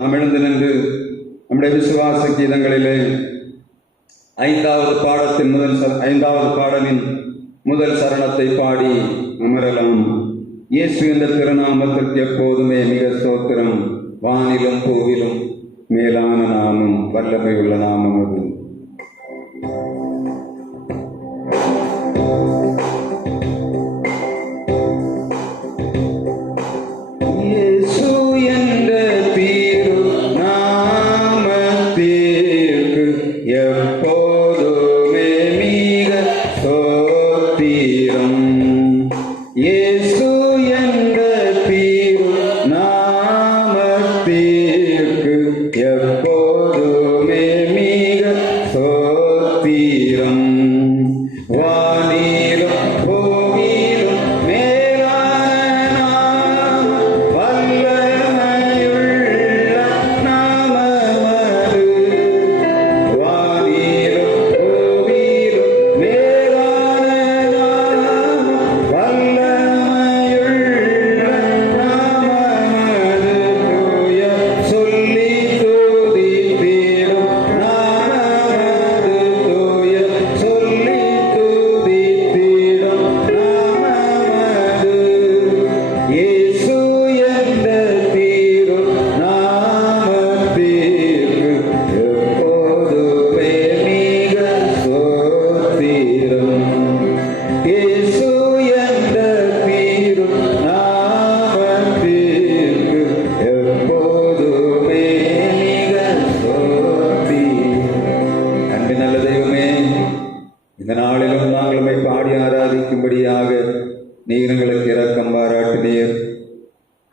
நாம் எழுந்து நின்று நம்முடைய விசுவாச கீதங்களிலே ஐந்தாவது பாடலின் முதல் சரணத்தை பாடி அமரலாம். இயேசு என்ற திருநாமத்திற்கு எப்போதுமே மிக ஸ்தோத்திரம். வானிலும் பூவிலும் மேலான நாமம், வல்லமை உள்ள நாமம் அது.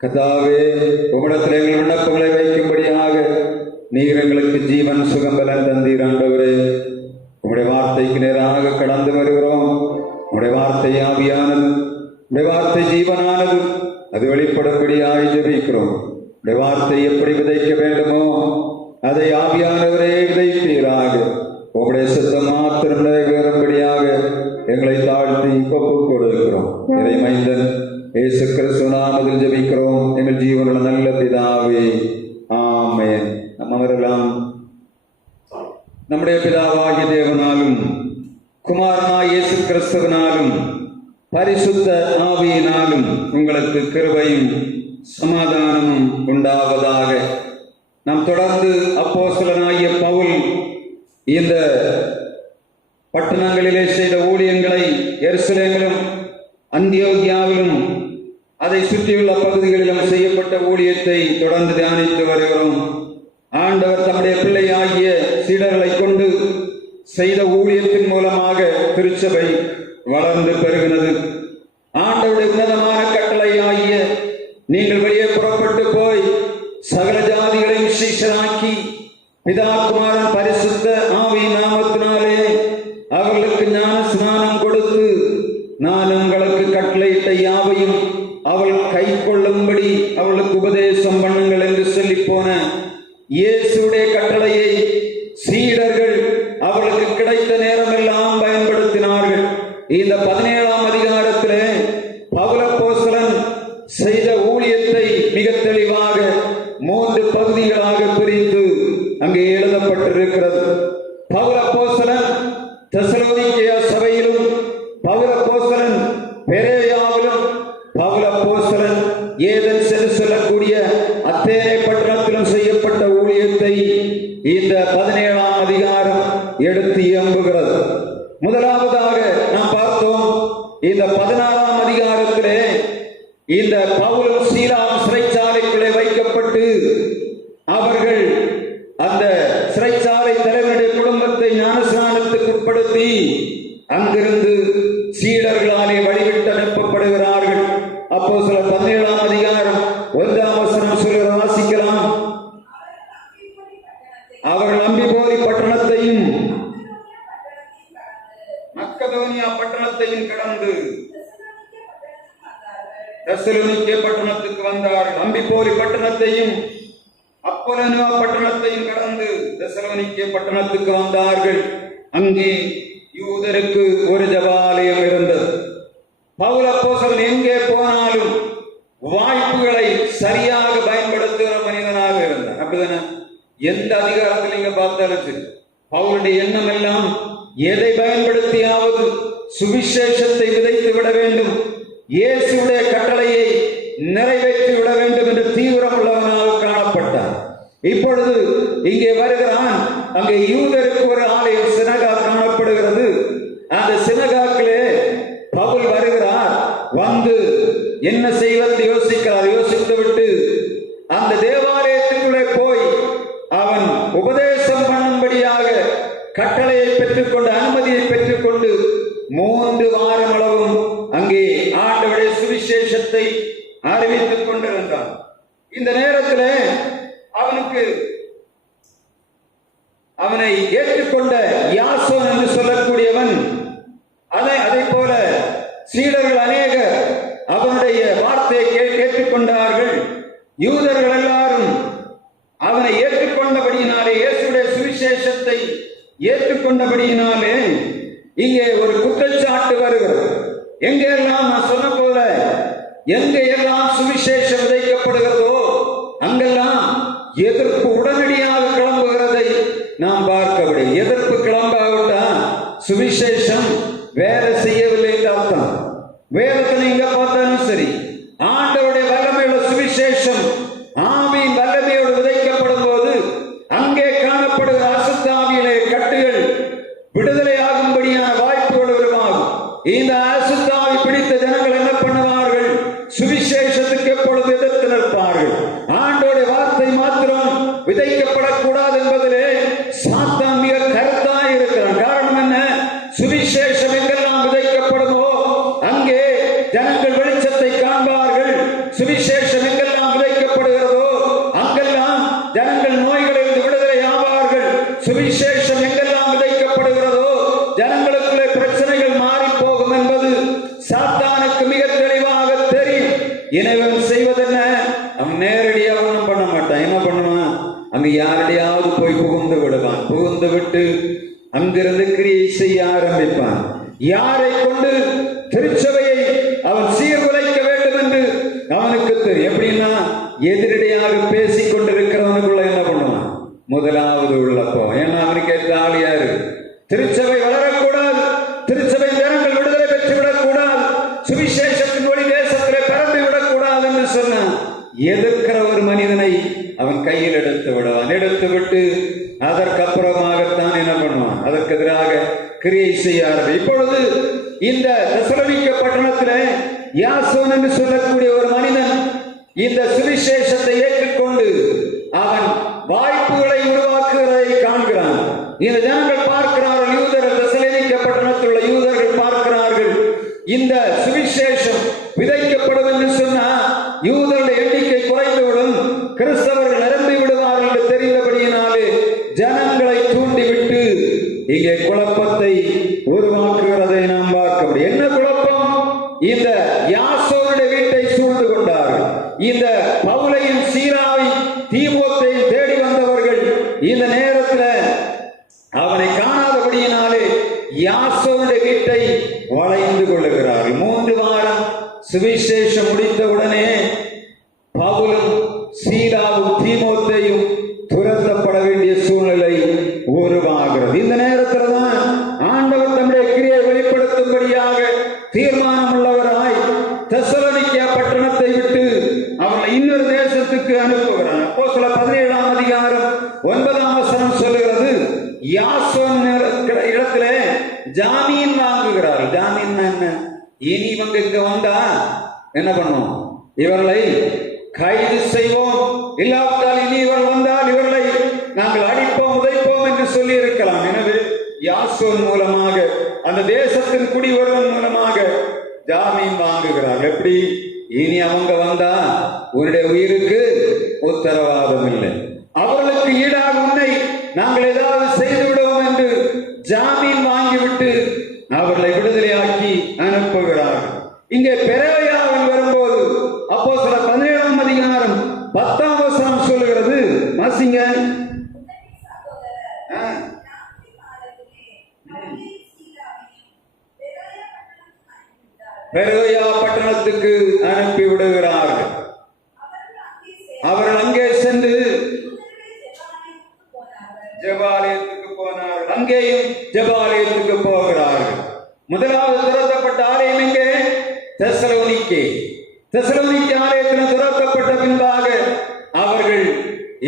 கர்த்தாவே, உம்மிடத்தில் எங்கள் விண்ணப்பங்களை வைக்கும்படியாக நீர் எங்களுக்கு ஜீவன் சுகம் பலன் தந்தீர். ஆண்டவரே, உம்முடைய வார்த்தைக்கு நேராக கடந்து வருகிறோம். உம்முடைய வார்த்தை ஆவியானது, உம்முடைய வார்த்தை ஜீவனானது. அது வெளிப்படும்படியாக ஜெபிக்கிறோம். உம்முடைய வார்த்தை எப்படி விதைக்க வேண்டுமோ அதை ஆவியானவரே விதைப்பீராக. உம்முடைய சித்தம் மாத்திரம் நிறைவேறும்படியாக எங்களை தாழ்த்தி ஒப்புக் கொடுக்கிறோம். இறைமைந்தன் இயேசு கிறிஸ்து நாமத்தில் ஜெபிக்கிறோம் எங்கள் ஜீவனுள்ள நல்ல பிதாவே, ஆமென். நம்மவரெல்லாம் நம்முடைய பிதாவாகிய தேவனாலும் குமாரனாய் இயேசு கிறிஸ்துவினாலும் பரிசுத்த ஆவியினாலும் உங்களுக்கு கிருபையும் சமாதானமும் உண்டாவதாக. நாம் தொடர்ந்து அப்போஸ்தலனாகிய பவுல் இந்த பட்டணங்களிலே செய்த ஊழியங்களை எருசலேமிலும் அந்தியோகியாவிலும் அதை சுற்றியுள்ள பகுதிகளிலும் செய்யப்பட்ட ஊழியத்தை தொடர்ந்து தியானித்து வருகிறோம். ஆண்டவர் தம்முடைய பிள்ளையாகிய சீடர்களை கொண்டு செய்த ஊழியத்தின் மூலமாக திருச்சபை வளர்ந்து பெருகினது. ஆண்டவருடைய உன்னதமான கட்டளை ஆகிய நீங்கள் வெளியே புறப்பட்டு போய் சகல ஜாதிகளையும் சீஷராக்கி பிதா குமாரன் பரிசுத்த ஆவியின் நாமத்தினாலே அவர்களுக்கு ஞான ஸ்நானம் கொடுத்து நான் உங்களுக்கு கட்டளையிட்ட யாவையும் அவள் கை கொள்ளும்படி அவளுக்கு உபதேசம் பண்ணுங்கள் என்று சொல்லி போன இயேசுடைய கட்டளையை சீடர்கள் அவளுக்கு கிடைத்த நேரமெல்லாம் பயன்படுத்தினார்கள். இந்த 17ஆம் அதிகாரத்திலே பவுல் அப்போஸ்தலன் செய்த ஊழியத்தை மிக தெளிவாக 3 பகுதிகளாக பிரித்து அங்கே எழுதப்பட்டிருக்கிறது. பவுல் அப்போஸ்தலன் தெசலோனிக்கேய சபையிலும், பவுல் அப்போஸ்தலன் பெரேயாவிலும், பவுல் அப்போஸ்தலன் ஏதென்ஸ் என்று சொல்லக்கூடிய அத்தேனே பட்டணத்திலும் செய்யப்பட்ட ஊழியத்தை இந்த 17ஆம் அதிகாரம் எடுத்து இயம்புகிறது. முதலாவதாக நாம் பார்த்தோம், இந்த 16ஆம் அதிகாரத்திலே இந்த பவுலும் சீலாவும் சிறைச்சாலைக்குள்ளே வைக்கப்பட்டு அவர்கள் அந்த சிறைச்சாலை தலைவனுடைய குடும்பத்தை ஞானஸ்நானத்துக்கு உட்படுத்தி அங்கிருந்து சீடர்களாலே வழிவிட்டு அனுப்பப்படுகிறார்கள். அப்போஸ்தலர் 17ஆம் அதிகாரம் 1ஆம் வசனம் சொல்ல வாசிக்கலாம். அவர்கள் அம்பிபோலி பட்டணத்தையும் மக்கதோனியா பட்டணத்தையும் கடந்து தெசலோனிக்கே பட்டணத்துக்கு வந்தார்கள். அம்பிபோலி பட்டணத்தையும் அப்போலோனியா பட்டணத்தையும் கடந்து தெசலோனிக்கே பட்டணத்துக்கு வந்தார்கள். அங்கே யூதருக்கு ஒரு ஜெபாலயம் இருந்தது. பவுல் அப்போஸ்தலன் எங்கே போனாலும் வாய்ப்புகளை சரியாக பயன்படுத்துகிற மனிதனாக இருந்தார். அப்ப அப்படிதானே? எந்த அதிகாரத்தில் நீங்க பார்த்தாலும் சரி, பவுலுடைய எண்ணம் எல்லாம் எதை பயன்படுத்தியாவது சுவிசேஷத்தை விதைத்து விட வேண்டும், இயேசுடைய கட்டளையை நிறைவேற்றி விட வேண்டும் என்று தீவிரம் உள்ளவனாக காணப்பட்டார். இப்பொழுது இங்கே வருகிறான். அங்கே யூதருக்கு ஒரு ஆலயம், சினகா காணப்படுகிறது. அந்த சினகாக்கிலே பவுல் வருகிறார். வந்து என்ன செய்வது யோசிக்கிறார். யோசித்து விட்டு அந்த தேவாலயத்துக்குள்ளே போய் அவன் உபதேசம் பண்ணும்படியாக கட்டளையை பெற்றுக்கொண்டு, அனுமதியை பெற்றுக்கொண்டு 3 வாரம் அளவும் அங்கே ஆண்டவருடைய சுவிசேஷத்தை அறிவித்துக் கொண்டிருந்தான். இந்த நேரத்தில் அவனை ஏற்றுக்கொண்ட யாசோன் என்று சொல்லக்கூடியவன், அதை போல சீடர்கள் அநேகர் அவனுடைய வார்த்தையை கேட்டுக்கொண்டார்கள். யூதர்கள் எல்லாரும் அவனை ஏற்றுக்கொண்டபடியினாலே, இயேசுடைய சுவிசேஷத்தை ஏற்றுக்கொண்டபடியினாலே இங்கே ஒரு குற்றச்சாட்டு வருகிறது. எங்கெல்லாம் நான் சொன்ன போல எங்கெல்லாம் சுவிசேஷம் விதைக்கப்படுகிறதோ அங்கெல்லாம் எதிர்ப்பு உடனடியாக கிளம்புகிறதை நாம் பார்க்க முடியும். எதிர்ப்பு கிளம்பாவிட்டா சுவிசேஷம் வேலை செய்யவில்லை என்று அர்த்தம். வேதத்தை நீங்க பார்த்தாலும் சரி, ஆண்டவருடைய வல்லமையுள்ள சுவிசேஷம் ஆவியின் வல்லமையோடு விதைக்கப்படும் போது அங்கே காணப்படுகிற அசுத்தாவியிலே கட்டுகள் விடுதலை ஆகும்படியான வாய்ப்புகள் உருவாகும். இந்த அசுத்தாவி பிடித்த ஜனங்கள் என்ன பண்ணுவார்கள்? சுவிசேஷத்துக்கு எப்பொழுது எதிர்த்து நிற்பார்கள். ஆண்டோடைய வார்த்தை மாத்திரம் விதைக்கப்படக்கூடாது என்பதிலே சாத்தான் மிக கருத்தாய் இருக்கிறான். காரணம் என்ன? சுவிசேஷம் எங்கெல்லாம் விதைக்கப்படுமோ அங்கே ஜனங்கள் வெளிச்சத்தை காண்பார்கள். சுவிசேஷம் எங்கெல்லாம் விதைக்கப்படுகிறதோ அங்கெல்லாம் ஜனங்கள் நோய்களிலிருந்து விடுதலை ஆவார்கள். சுவிசேஷம் எங்கெல்லாம் விதைக்கப்படுகிறதோ ஜனங்களுக்குள்ளே பிரச்சனைகள் மாறி போகும் என்பது சாத்தானுக்கு மிக தெளிவாக தெரியும். எனவே செய்வதென்ன? அவன் நேரடியாக ஒன்றும் பண்ண மாட்டான். என்ன பண்ணுவான்? அங்கு யாரடியாவது போய் புகுந்து விடுவான். புகுந்து விட்டு அங்கிருந்து கிரியை செய்ய ஆரம்பிப்பான். யாரை கொண்டு திருச்சபையை அவன் சீர்குலைக்க வேண்டும் என்று அவனுக்கு தெரியும். எப்படின்னா, எதிரடியாக பேசிக் கொண்டிருக்கிறவனுக்குள்ள என்ன பண்ணுவான்? முதலாவது உள்ளப்போ. ஏன்னா அவனுக்கு ஏற்ற ஆள் யாரு? திருச்சபை வளரக்கூடாது, திருச்சபை ஜனங்கள் விடுதலை பெற்று விடக்கூடாது, சுவிசேஷத்தின் ஒளி தேசத்திலே பரந்து விடக்கூடாது என்று சொன்னான். எதிர்க்கிற ஒரு மனிதனை அவன் கையில் எடுத்து விடுவான். எடுத்து விட்டு அதற்கப்புறமாகத்தான் என்ன பண்ணுவான்? அதற்கு எதிராக கிரியை செய்ய ஆரம்பி. இப்பொழுது இந்த தெசலோனிக்க பட்டணத்திலே யாசோன் என்று சொல்லக்கூடிய ஒரு மனிதன் இந்த சுவிசேஷத்தை ஏற்றுக்கொண்டு அவன் வாய்ப்புகளை உருவாக்குவதை காண்கிறான். இந்த ஜனங்கள் பார்க்கிறார்கள், யூதர்கள், தெசலோனிக்க பட்டணத்தில் உள்ள யூதர்கள் பார்க்கிறார்கள், இந்த சுவிசேஷம் விதைக்கப்படும் என்று சொன்னால் யூதர்களுடைய எண்ணிக்கை குறைந்துவிடும், கிறிஸ்தவர்கள் நிரம்பி விடுவார்கள் என்று தெரிந்தபடியினாலே ஜனங்களை தூண்டிவிட்டு இங்கே குழப்பத்தை உருவாக்குகிறதை நாம் பார்க்க முடியும். என்ன குழப்பம்? இந்த யாசோனுடைய வீட்டை சூழ்ந்து கொண்டார்கள். இந்த பவுலையும் சீலாவை தீமோத்தேயும் தேடி வந்தவர்கள் இந்த நேரத்தில் அவனை காணாதபடியினாலே யாசோனுடைய வீட்டை வளைந்து கொள்ளுகிறார்கள். 3 வாரம் சுவிசேஷம் முடித்தவுடனே பவுலும் சீலாவும் தீமோத்தேயும் துரத்தப்பட வேண்டிய சூழ்நிலை உருவாகிறது. இந்த நேரத்தில் தான் ஆண்டவர் தம்முடைய கிரியை வெளிப்படுத்தும்படியாக தீர்மானம் உள்ளவராய் தெசலோனிக்க பட்டணத்தை விட்டு அவர்களை இன்னொரு தேசத்துக்கு அனுப்புகிறார். அப்போஸ்தலர் 17ஆம் அதிகாரம் 9ஆம் வசனம் சொல்லுகிறது, யாசோன் இடத்திலே ஜாமீன் வாங்குகிறார். ஜாமீன் என்ன? இனி இவங்க இங்க வந்தா என்ன பண்ணுவோம்? இவர்களை கைது செய்வோம், இல்லாவிட்டால் இனி இவர்கள் வந்தால் இவர்களை நாங்கள் அடிப்போம், உதைப்போம் என்று சொல்லி இருக்கலாம். எனவே யாசோன் மூலமாக, அந்த தேசத்தின் குடிவருவன் மூலமாக ஜாமீன் வாங்குகிறார். எப்படி? இனி அவங்க வந்தா உன்னுடைய உயிருக்கு உத்தரவாதம் இல்லை, அவர்களுக்கு ஈடாக உன்னை நாங்கள் ஏதாவது செய்து விடுவோம் என்று ஜாமீன் வாங்கிவிட்டு அவர்களை விடுதலையாக்கி அனுப்புகிறார்கள். இங்கே பெரோயாவில் வரும்போது அப்போஸ்தலர் 17ஆம் அதிகாரம் 10ஆம் வசனம் சொல்லுகிறது, வாசிங்க. பெரோயா பட்டணத்துக்கு அனுப்பி விடுகிறார்கள். அவர்கள் அங்கே சென்று ஜெபாலயத்துக்கு போனார்கள். அங்கேயும் ஜெபாலயத்துக்கு போகிறார்கள். முதலாவது திறக்கப்பட்ட ஆலயம் எங்கே? தெசலோனிக்கே. தெசலோனிக்கே ஆலயத்தில் திறக்கப்பட்ட பின்பாக அவர்கள்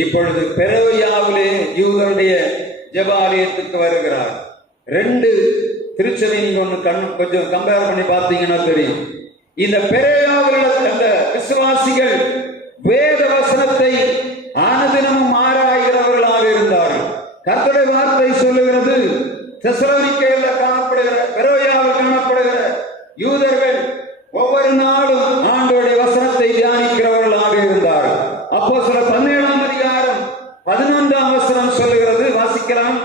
இப்பொழுது பெரோயாவிலே யூதருடைய ஜெபாலயத்துக்கு வருகிறார். ரெண்டு திருச்சபை நீங்க ஒண்ணு கொஞ்சம் கம்பேர் பண்ணி பார்த்தீங்கன்னா தெரியும். இந்த பெரோயாவில் அந்த விசுவாசிகள் வேத வசனத்தை அனுதினமும் ஆராய்கிறவர்களாக இருந்தார்கள். கர்த்தருடைய வார்த்தை சொல்லுகிறது, தெசலோனிக்கேயில் காணப்படுகிற பெரோயாவில் காணப்படுகிற யூதர்கள் ஒவ்வொரு நாளும் ஆண்டவருடைய வசனத்தை தியானிக்கிறவர்களாக இருந்தார்கள். அப்போஸ்தலர் 17ஆம் அதிகாரம் 11ஆம் வசனம் சொல்லுகிறது, வாசிக்கலாம்.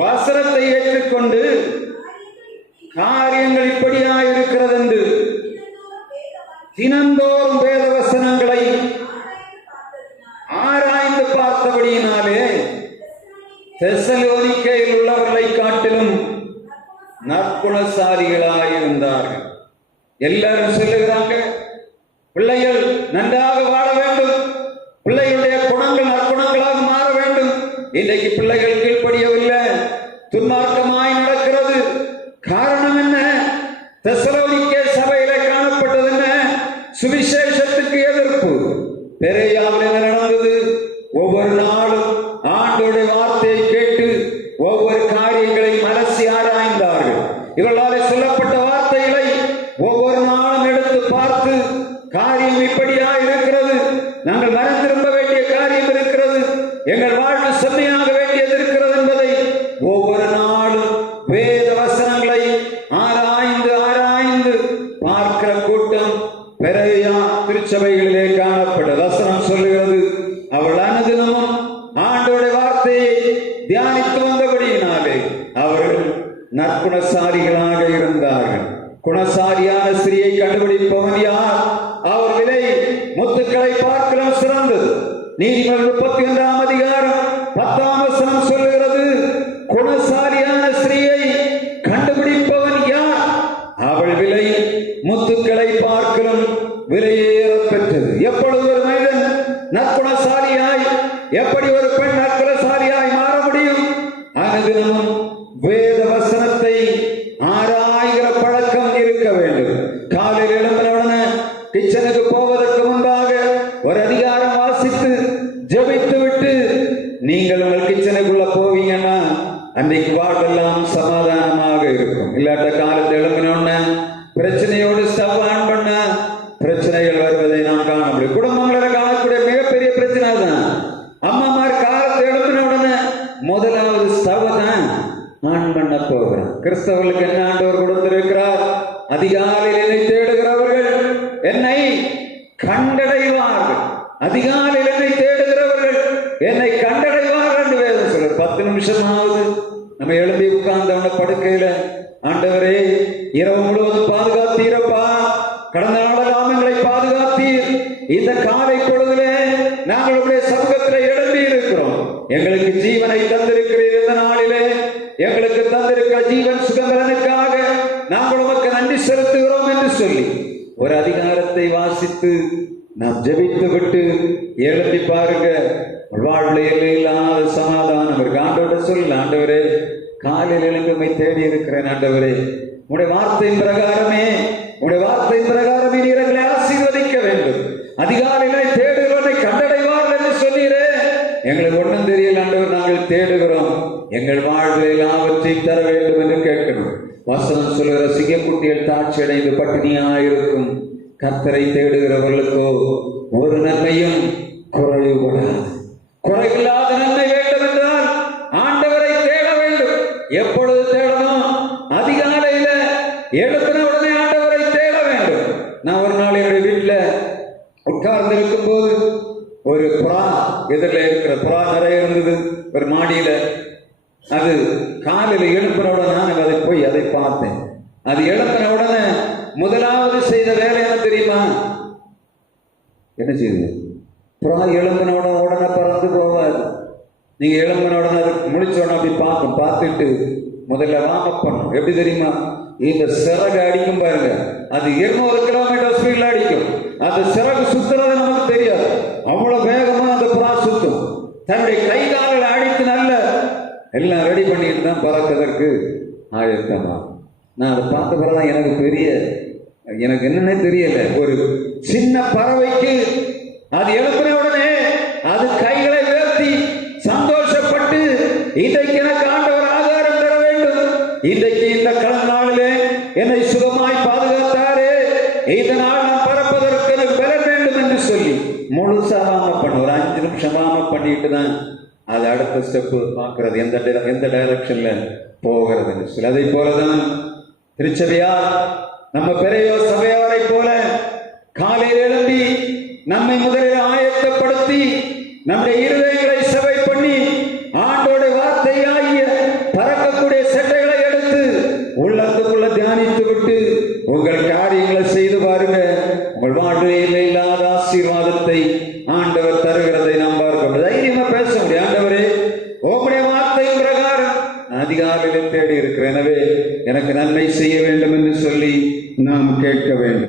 வசனத்தை ஏற்றுக்கொண்டு காரியங்கள் இப்படியா இருக்கிறது என்று தினந்தோறும் வேத வசனங்களை ஆராய்ந்து பார்த்தபடியினாலே தெசலோனிக்கேயில் உள்ளவர்களை காட்டிலும் நற்குணசாலிகளாயிருந்தார்கள். எல்லாரும் சொல்லுகிறாங்க, பிள்ளைகள் நன்றாக வாழ வேண்டும், பிள்ளைகளுடைய குணங்கள் நற்குணங்களாக மாற வேண்டும். இன்றைக்கு பிள்ளைகள் கீழ்ப்படியவில்லை, துன்மார்க்கமாய் நடக்கிறது. காரணம் என்ன? தெசலோனிக்கே சபையில காணப்பட்டது என்ன? சுவிசேஷத்துக்கு எதிர்ப்பு. பெரோயாவில் என்ன நடந்தது? ஒவ்வொரு நாளும் ஆண்டவருடைய வார்த்தையை கேட்டு ஒவ்வொரு காரியங்களை அலசி ஆராய்ந்தார்கள். இவர்களால் சொல்லப்பட்ட வார்த்தைகளை ஒவ்வொரு நாளும் எடுத்து பார்த்து, காரியம் இப்படியா இருக்கிறது, நாங்கள் மனம் திரும்ப வேண்டிய காரியம் இருக்கிறது, எங்கள் வாழ்வு செம்மையாக வேண்டியது இருக்கிறது என்பதை ஒவ்வொரு நாளும் வேத வசனங்களை ஆராய்ந்து ஆராய்ந்து பார்க்கிற கூட்டம் பெரோயா திருச்சபைகளிலே காணப்பட்ட. வசனம் சொல்லுகிறது, அவள் அனுதினமும் ஆண்டவருடைய வார்த்தையை தியானித்து வந்தபடியினாலே அவர்கள் நற்குணசாலிகளாக இருந்தார்கள். குணசாலியான ஸ்திரியை கண்டுபிடிப்பவன் யார்? அவர் விலை முத்துக்களை பார்க்கலாம் சிறந்தது. நீதிமொழிகள் 31ஆம் அதிகாரம் 10ஆம் வசனம் சொல்லுகிறது, குணசாலியான ஸ்திரியை கண்டுபிடிப்பவன் யார்? அவள் விலை முத்துக்களை பார்க்கலாம் விலையேற பெற்றது. எப்பொழுது ஒரு மனிதன் நற்குணசாலியாய், எப்படி ஒரு பெண் நற்குணசாலியாய் மாற முடியும்? அனுதினமும் வேத வசனத்தை ஆராய்கிற பழக்கம் இருக்க வேண்டும். காலையில் எழும்பினவுடனே கிச்சனுக்கு போவதற்கு முன்பாக ஒரு அதிகாரம் வாசித்து ஜெபித்து விட்டு நீங்கள் உங்கள் கிச்சனுக்குள்ள போவீங்கன்னா அன்றைக்கு வாழ்வெல்லாம் சமாதானமாக இருக்கும். இல்லாட்ட காலத்தில் எழும்பினோன்னு பிரச்சனையோடு ஸ்டவ் ஆன் பண்ண பிரச்சனைகள் வருவதை நாம் காண முடியும். குடும்பங்களில் காணக்கூடிய மிகப்பெரிய பிரச்சனை தான். அம்மாமார் காலத்தில் எழுப்பின உடனே முதலாவது ஸ்டவ் தான் ஆன் பண்ண போகிறார். கிறிஸ்தவர்களுக்கு என்ன ஆண்டவர் கொடுத்திருக்கிறார்? அதிகாலையில் என்னை தேடுகிறவர்கள் என்னை கண்டடைவார்கள். அதிகாலையில் என்னை தேடுகிறவர்கள் என்னை கண்டடைவார்கள் என்று வேதம் சொல்ற. 10 நிமிஷமாவது நம்ம எழுப்பி உட்கார்ந்தவன படுக்கையில, ஆண்டவரே இரவு முழுவதும் பாதுகாத்தீரப்பா, கடந்த நாளெல்லாம் எங்களை பாதுகாத்தீர், இந்த காலை பொழுதிலே நாங்கள் உங்களுடைய சமூகத்தில் எழுப்பி இருக்கிறோம், எங்களுக்கு ஜீவனை தந்திருக்கிறீர், இந்த நாளிலே எங்களுக்கு தந்திருக்கிற ஜீவன் சுகந்தரனுக்காக நாங்கள் உமக்கு நன்றி செலுத்துகிறோம் என்று சொல்லி ஒரு அதிகாரத்தை வாசித்து நாம் ஜெபித்து விட்டு எழுப்பி பாருங்க, வாழ்வில் இல்லாத சமாதானம் இருக்கு. ஆண்டவரை சொல்ல, ஆண்டவரே காலையில் எழுந்துமை தேடி இருக்கிறேன், ஆண்டவரே உடைய வார்த்தையின் பிரகாரமே, உடைய வார்த்தையின் பிரகாரமே நீர் எங்களை ஆசீர்வதிக்க வேண்டும், அதிகாலையிலே தேடுகிறவனை கண்டடைவார்கள் என்று சொன்னீரே, எங்களுக்கு ஒன்றும் தெரியல ஆண்டவர், நாங்கள் தேடுகிறோம், எங்கள் வாழ்வில் எல்லாவற்றையும் தர வேண்டும் என்று கேட்கணும். வசனம் சொல்லுகிற சிங்கக்குட்டிகள் தாட்சி அடைந்து பட்டினியாயிருக்கும் கர்த்தரை தேடுகிறவர்களுக்கோ ஒரு நன்மையும் குறைவுபடாது. குறைவில்லாத நன்மை வேண்டும் என்றால் ஆண்டவரை தேட வேண்டும். எப்பொழுது தேடணும்? அதிகாலையில எழுப்பின உடனே ஆண்டவரை தேட வேண்டும். நான் ஒரு நாள் என்னுடைய வீட்டுல உட்கார்ந்து இருக்கும் போது ஒரு புறா, எதிரில் இருக்கிற புறா நிறைய இருந்தது ஒரு மாடியில. அது காலையில் எழுப்பின உடனே நான் அதை போய் அதை பார்த்தேன். அது எழுப்பின உடனே முதலாவது செய்த வேலை என்ன தெரியுமா? என்ன செய்யுது? புறா எழும்பின உடனே பறந்து போகாது. நீங்க எழும்பின உடனே அது முடிச்ச உடனே அப்படி பார்க்கும், பார்த்துட்டு முதல்ல வார்ம் பண்ணும். எப்படி தெரியுமா? இந்த சிறகு அடிக்கும் பாருங்க, அது 200 கிலோமீட்டர் ஸ்பீட்ல அடிக்கும். அந்த சிறகு சுத்துறது நமக்கு தெரியாது, அவ்வளவு வேகமா அந்த தன்னுடைய கை கால்களை அடித்து நல்ல எல்லாம் ரெடி பண்ணிட்டு தான் பறக்கிறதற்கு ஆயத்தமா. நான் அதை பார்த்த பிறகுதான் எனக்கு என்னன்னே தெரியல. ஒரு சின்ன பறவைக்கு அது எழுப்பின உடனே அது கைகளை உயர்த்தி சந்தோஷப்பட்டு, இன்றைக்கு எனக்கு ஆண்டவர் ஆகாரம் தர வேண்டும், இன்றைக்கு இந்த நாளிலே என்னை சுகமாய் பாதுகாத்தாரே, இந்த நாள் நான் பறப்பதற்கு எனக்கு பெற வேண்டும் என்று சொல்லி முழுசா பண்ண ஒரு 5 நிமிஷம் பண்ணிட்டு தான் அது அடுத்த ஸ்டெப் பார்க்கறது, எந்த டைரக்ஷன்ல போகிறது சொல்லி. அதை போலதான் திருச்சபையார் நம்ம பெரியோர் சபையாரை போல காலையில் எழும்பி நம்மை முதலில் ஆயத்தப்படுத்தி நம்முடைய இருதயங்களை சபை பண்ணி ஆண்டோட வார்த்தையாகிய பறக்கக்கூடிய செட்டைகளை எடுத்து உள்ளத்துக்குள்ள தியானித்து விட்டு உங்கள் காரியங்களை செய்து பாருங்க. உங்கள் வாழ்வில் இல்லாத ஆசீர்வாதத்தை ஆண்டவர் தருகிறதை நாம் பார்க்க தைரியமா பேச முடியும். ஆண்டவரே, உங்களுடைய வார்த்தையின் பிரகாரம் அதிகாலையில் தேடி இருக்கிறேன், எனவே எனக்கு நன்மை செய்ய வேண்டும் என்று சொல்லி நாம் கேட்க வேண்டும்.